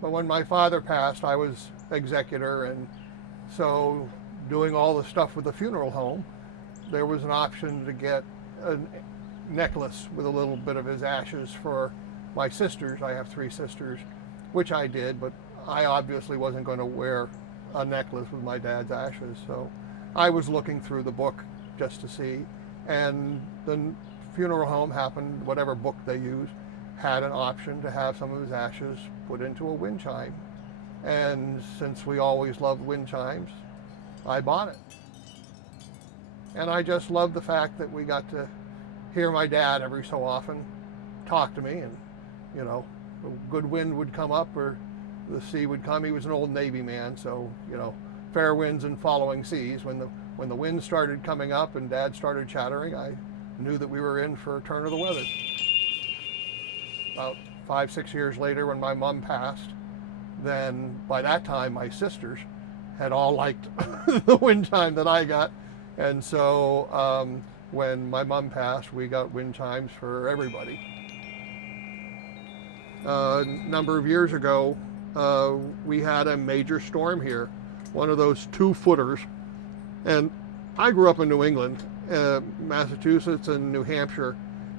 But when my father passed, I was executor, and so doing all the stuff with the funeral home, there was an option to get a necklace with a little bit of his ashes for my sisters. I have three sisters, which I did, but I obviously wasn't going to wear a necklace with my dad's ashes. So I was looking through the book just to see, and the funeral home happened, whatever book they used, had an option to have some of his ashes put into a wind chime. And since we always loved wind chimes, I bought it. And I just loved the fact that we got to hear my dad every so often talk to me, and you know, a good wind would come up or the sea would come. He was an old Navy man, so you know, fair winds and following seas. When the wind started coming up and Dad started chattering, I knew that we were in for a turn of the weather. About 5-6 years later, when my mom passed, then by that time my sisters had all liked the wind chime that I got, and so when my mom passed, we got wind chimes for everybody. A number of years ago, we had a major storm here, one of those 2-footers. And I grew up in New England, Massachusetts and New Hampshire.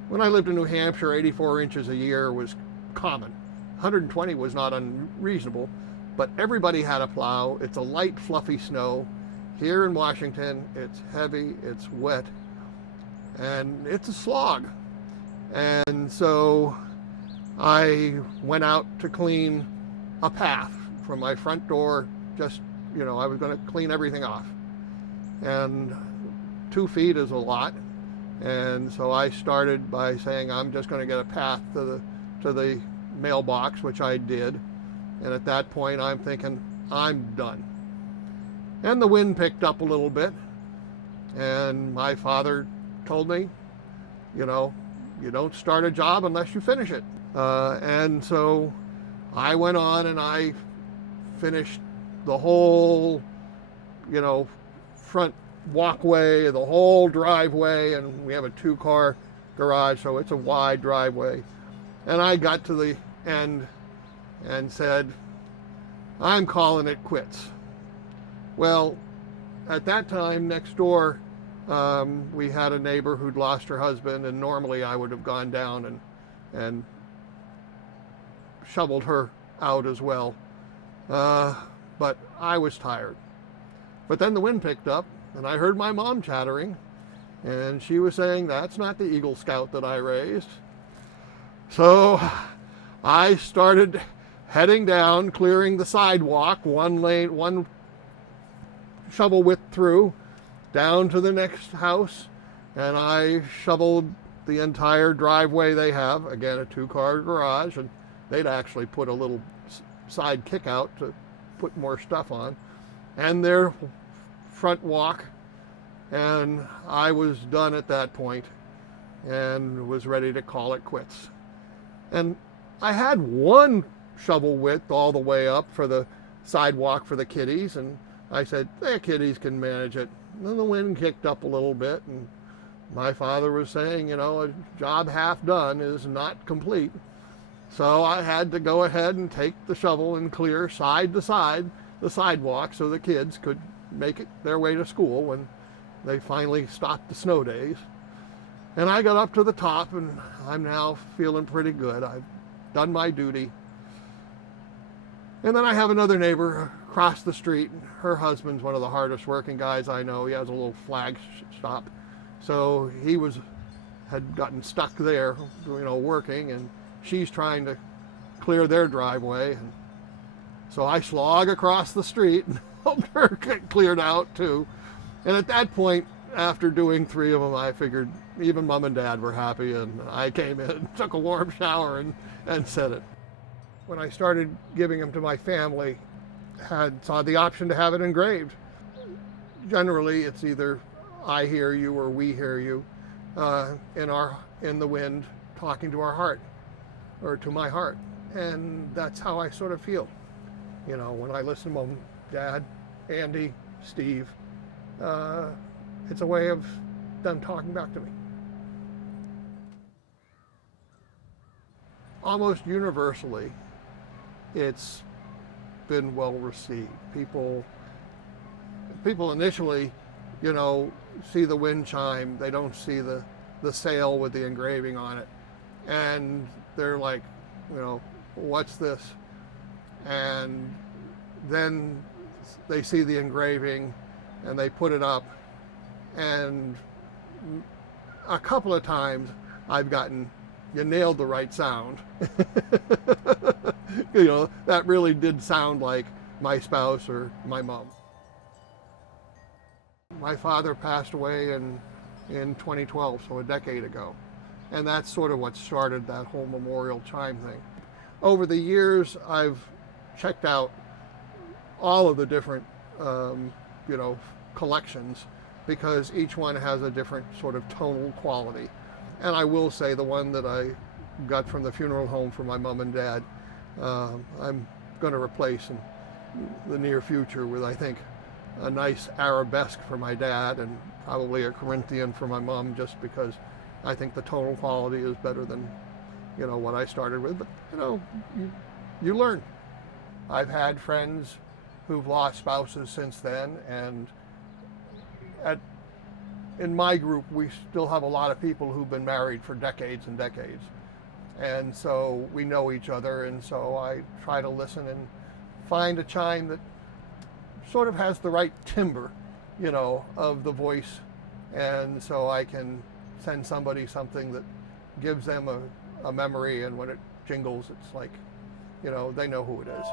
When I lived in New Hampshire, 84 inches a year was common. 120 was not unreasonable, but everybody had a plow. It's a light, fluffy snow. Here in Washington, it's heavy, it's wet, and it's a slog. And so I went out to clean a path from my front door. Just, you know, I was going to clean everything off. And 2 feet is a lot. And so I started by saying, I'm just going to get a path to the mailbox, which I did. And at that point, I'm thinking, I'm done. And the wind picked up a little bit. And my father told me, you know, you don't start a job unless you finish it. And so I went on and I finished the whole, you know, front walkway, the whole driveway, and we have a 2-car garage, so it's a wide driveway. And I got to the end and said, I'm calling it quits. Well, at that time, next door, we had a neighbor who'd lost her husband, and normally I would have gone down and shoveled her out as well. But I was tired. But then the wind picked up, and I heard my mom chattering, and she was saying, that's not the Eagle Scout that I raised. So I started heading down, clearing the sidewalk, one shovel width through, down to the next house, and I shoveled the entire driveway they have. Again, a 2-car garage, and they'd actually put a little side kick out to put more stuff on, and their front walk. And I was done at that point and was ready to call it quits. And I had one shovel width all the way up for the sidewalk for the kiddies, and I said, the kiddies can manage it. And then the wind kicked up a little bit, and my father was saying, you know, a job half done is not complete. So I had to go ahead and take the shovel and clear side to side the sidewalk so the kids could make it their way to school when they finally stopped the snow days. And I got up to the top, and I'm now feeling pretty good. I've done my duty. And then I have another neighbor across the street. Her husband's one of the hardest working guys I know. He has a little flag shop. So he had gotten stuck there, you know, working, and she's trying to clear their driveway. And so I slog across the street and helped her get cleared out too. And at that point, after doing 3 of them, I figured even Mom and Dad were happy, and I came in, took a warm shower, and said it. When I started giving them to my family, saw the option to have it engraved. Generally, it's either I hear you or we hear you in the wind, talking to our heart, or to my heart. And that's how I sort of feel. You know, when I listen to Mom, Dad, Andy, Steve, it's a way of them talking back to me. Almost universally, it's been well received. People initially, you know, see the wind chime, they don't see the sail with the engraving on it, and they're like, you know, what's this? And then they see the engraving and they put it up, and a couple of times I've gotten, you nailed the right sound. You know, that really did sound like my spouse or my mom. My father passed away in 2012, so a decade ago. And that's sort of what started that whole memorial chime thing. Over the years, I've checked out all of the different, you know, collections, because each one has a different sort of tonal quality. And I will say the one that I got from the funeral home for my mom and dad, I'm going to replace in the near future with, I think, a nice arabesque for my dad and probably a Corinthian for my mom, just because I think the tonal quality is better than, you know, what I started with. But, you know, you learn. I've had friends who've lost spouses since then, and in my group, we still have a lot of people who've been married for decades and decades. And so we know each other, and so I try to listen and find a chime that sort of has the right timbre, you know, of the voice, and so I can send somebody something that gives them a memory, and when it jingles, it's like, you know, they know who it is.